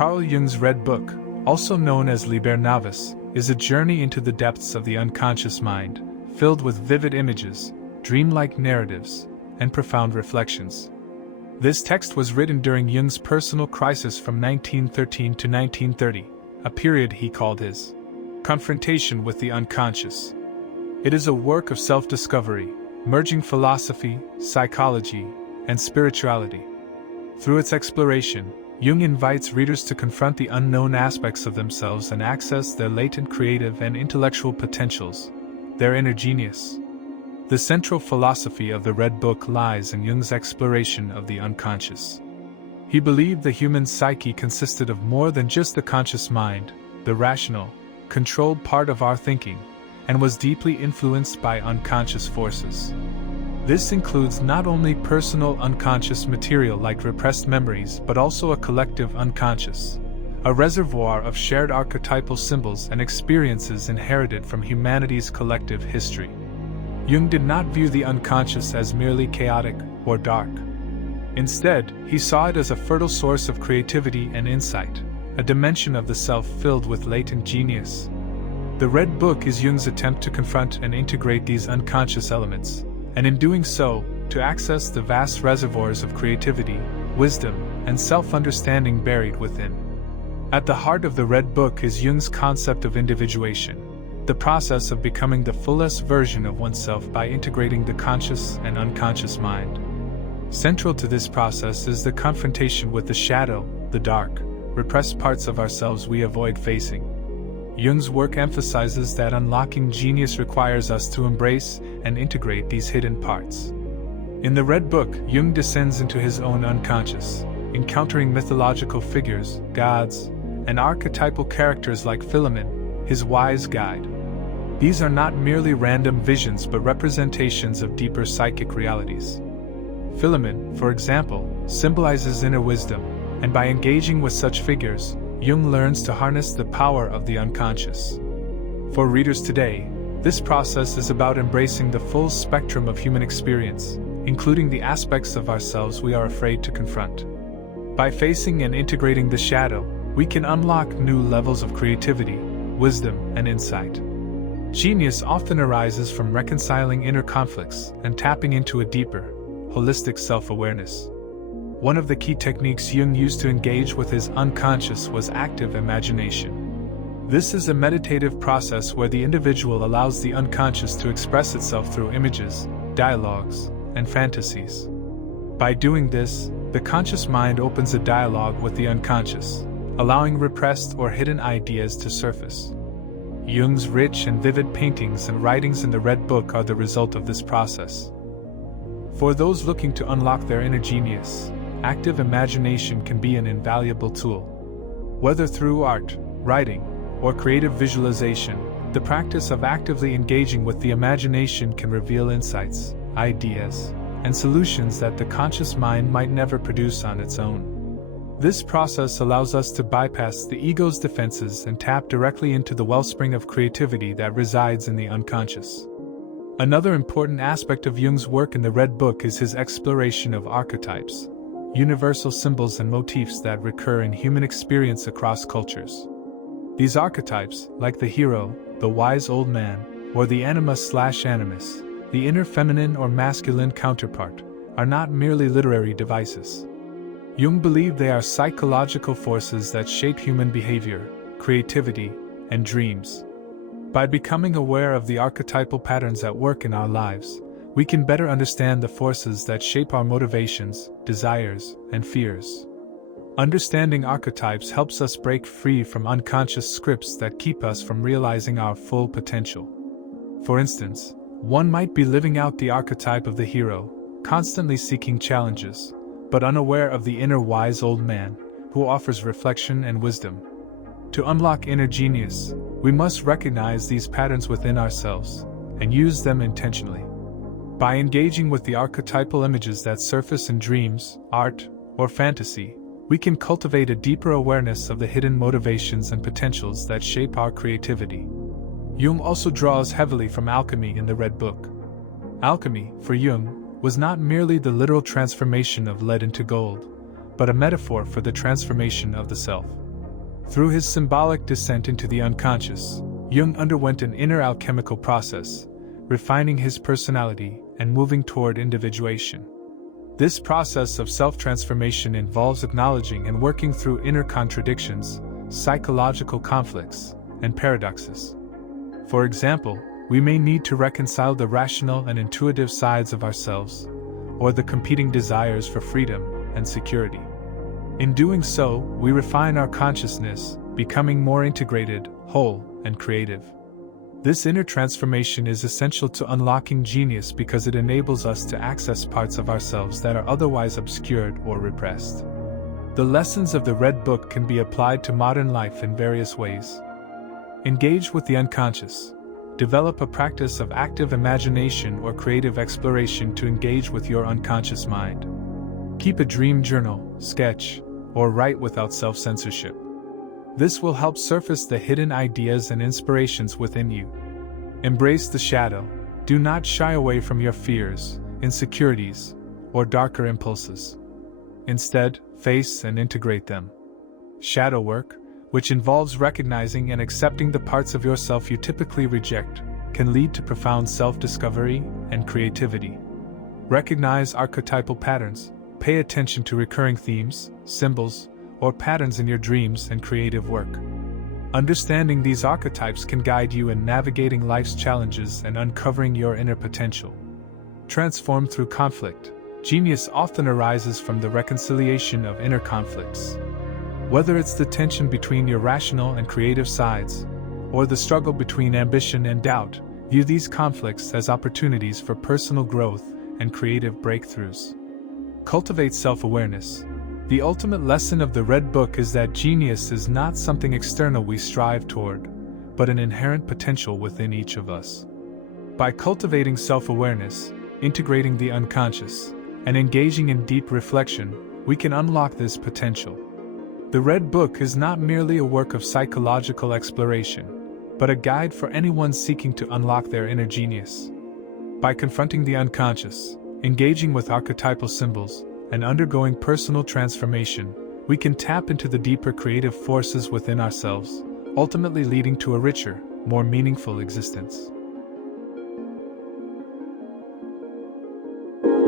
Carl Jung's Red Book, also known as Liber Novus, is a journey into the depths of the unconscious mind, filled with vivid images, dreamlike narratives, and profound reflections. This text was written during Jung's personal crisis from 1913 to 1930, a period he called his confrontation with the unconscious. It is a work of self-discovery, merging philosophy, psychology, and spirituality. Through its exploration, Jung invites readers to confront the unknown aspects of themselves and access their latent creative and intellectual potentials, their inner genius. The central philosophy of the Red Book lies in Jung's exploration of the unconscious. He believed the human psyche consisted of more than just the conscious mind, the rational, controlled part of our thinking, and was deeply influenced by unconscious forces. This includes not only personal unconscious material like repressed memories but also a collective unconscious, a reservoir of shared archetypal symbols and experiences inherited from humanity's collective history. Jung did not view the unconscious as merely chaotic or dark. Instead, he saw it as a fertile source of creativity and insight, a dimension of the self filled with latent genius. The Red Book is Jung's attempt to confront and integrate these unconscious elements, and in doing so, to access the vast reservoirs of creativity, wisdom, and self-understanding buried within. At the heart of the Red Book is Jung's concept of individuation, the process of becoming the fullest version of oneself by integrating the conscious and unconscious mind. Central to this process is the confrontation with the shadow, the dark, repressed parts of ourselves we avoid facing. Jung's work emphasizes that unlocking genius requires us to embrace and integrate these hidden parts. In the Red Book, Jung descends into his own unconscious, encountering mythological figures, gods, and archetypal characters like Philemon, his wise guide. These are not merely random visions but representations of deeper psychic realities. Philemon, for example, symbolizes inner wisdom, and by engaging with such figures, Jung learns to harness the power of the unconscious. For readers today, this process is about embracing the full spectrum of human experience, including the aspects of ourselves we are afraid to confront. By facing and integrating the shadow, we can unlock new levels of creativity, wisdom, and insight. Genius often arises from reconciling inner conflicts and tapping into a deeper, holistic self-awareness. One of the key techniques Jung used to engage with his unconscious was active imagination. This is a meditative process where the individual allows the unconscious to express itself through images, dialogues, and fantasies. By doing this, the conscious mind opens a dialogue with the unconscious, allowing repressed or hidden ideas to surface. Jung's rich and vivid paintings and writings in the Red Book are the result of this process. For those looking to unlock their inner genius, active imagination can be an invaluable tool. Whether through art, writing, or creative visualization, the practice of actively engaging with the imagination can reveal insights, ideas, and solutions that the conscious mind might never produce on its own. This process allows us to bypass the ego's defenses and tap directly into the wellspring of creativity that resides in the unconscious. Another important aspect of Jung's work in the Red Book is his exploration of archetypes, universal symbols and motifs that recur in human experience across cultures. These archetypes, like the hero, the wise old man, or the anima/animus, the inner feminine or masculine counterpart, are not merely literary devices. Jung believed they are psychological forces that shape human behavior, creativity, and dreams. By becoming aware of the archetypal patterns at work in our lives, we can better understand the forces that shape our motivations, desires, and fears. Understanding archetypes helps us break free from unconscious scripts that keep us from realizing our full potential. For instance, one might be living out the archetype of the hero, constantly seeking challenges, but unaware of the inner wise old man, who offers reflection and wisdom. To unlock inner genius, we must recognize these patterns within ourselves and use them intentionally. By engaging with the archetypal images that surface in dreams, art, or fantasy, we can cultivate a deeper awareness of the hidden motivations and potentials that shape our creativity. Jung also draws heavily from alchemy in the Red Book. Alchemy, for Jung, was not merely the literal transformation of lead into gold, but a metaphor for the transformation of the self. Through his symbolic descent into the unconscious, Jung underwent an inner alchemical process, refining his personality and moving toward individuation. This process of self-transformation involves acknowledging and working through inner contradictions, psychological conflicts, and paradoxes. For example, we may need to reconcile the rational and intuitive sides of ourselves, or the competing desires for freedom and security. In doing so, we refine our consciousness, becoming more integrated, whole, and creative. This inner transformation is essential to unlocking genius because it enables us to access parts of ourselves that are otherwise obscured or repressed. The lessons of the Red Book can be applied to modern life in various ways. Engage with the unconscious. Develop a practice of active imagination or creative exploration to engage with your unconscious mind. Keep a dream journal, sketch, or write without self-censorship. This will help surface the hidden ideas and inspirations within you. Embrace the shadow. Do not shy away from your fears, insecurities, or darker impulses. Instead, face and integrate them. Shadow work, which involves recognizing and accepting the parts of yourself you typically reject, can lead to profound self-discovery and creativity. Recognize archetypal patterns. Pay attention to recurring themes, symbols, or patterns in your dreams and creative work. Understanding these archetypes can guide you in navigating life's challenges and uncovering your inner potential. Transform through conflict. Genius often arises from the reconciliation of inner conflicts. Whether it's the tension between your rational and creative sides, or the struggle between ambition and doubt, view these conflicts as opportunities for personal growth and creative breakthroughs. Cultivate self-awareness. The ultimate lesson of the Red Book is that genius is not something external we strive toward, but an inherent potential within each of us. By cultivating self-awareness, integrating the unconscious, and engaging in deep reflection, we can unlock this potential. The Red Book is not merely a work of psychological exploration, but a guide for anyone seeking to unlock their inner genius. By confronting the unconscious, engaging with archetypal symbols, and undergoing personal transformation, we can tap into the deeper creative forces within ourselves, ultimately leading to a richer, more meaningful existence.